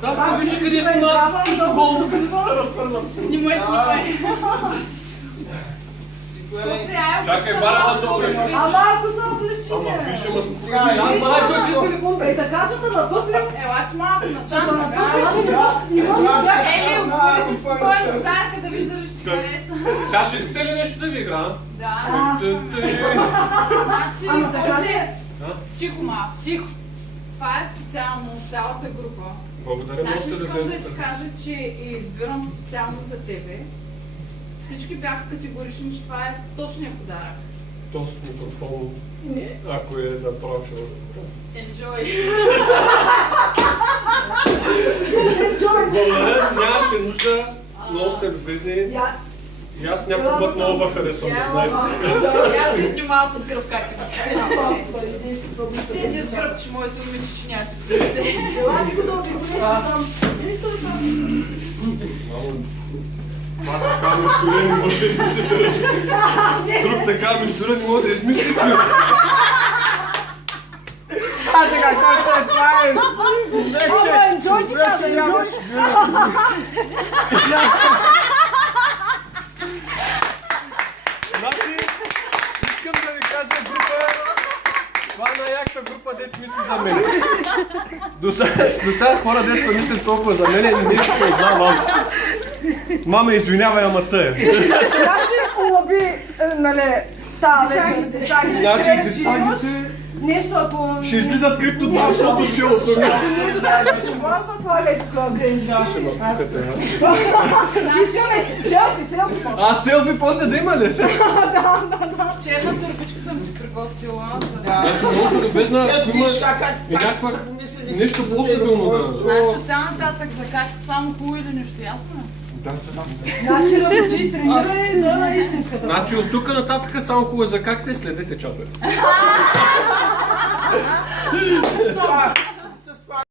Да, вижте къде съм аз, чисто болно, къде се разпърнам. Снимай. Чакай, бара да се обречи. Малко се обличи, Ама, не. виж, ама сме сега. Я, бара, той ти телефон, бе. Така ще те напъпли. Елате малко насам. Не може да бягаш. Ели, отвори си спокойно подарка да вижда ли ще ти хареса. Сега ще искате ли нещо да ви игра? Да. Значи, Ама така ли Коце, е? тихо малко, тихо. Това е специално цялата група. Благодаря, Значи много искам да сте ти кажа, че избирам специално за тебе. Всички бяха категорични, че това е точният подарък. Тост микрофон, ако е направил. Enjoy! Благодаря, нямаше нужда, много сте любезни. И аз някой път много ва харесвам, да знаете. Аз седни малко с гръб, как седни с гръб, че моето момиче ще няма да прилезе. Елате го да обиколите сам. Това така мистуря не може да измислите. Друг така мистуря не може да измисли, че... Така, кача, това е... Ама, енджой ти каза, енджой. Значи, искам да ви кажа група... Това е най-яката група, дет мисли за мен. До сега хора, дет са мислят толкова за мен, и нещо познавам. Мама, извинявай, ама тъй. Значи, улаби, нали, тази вечер. Значи, десагите... Нещо ако... Ще излизат както два, защото челото ми. Важно слагай тук гренджи. Ще ме спукате, Селфи. а? Селфи после да има ли? Черна турбичка съм ти приготвила. Значи много се любезна, ако има и някаква нещо по-стабилно да... Значи от сега нататък за как само хубаво или нещо ясно? Значи работи, тренирай за истинската. Значи от тук нататък само хубаво за как те следете чата.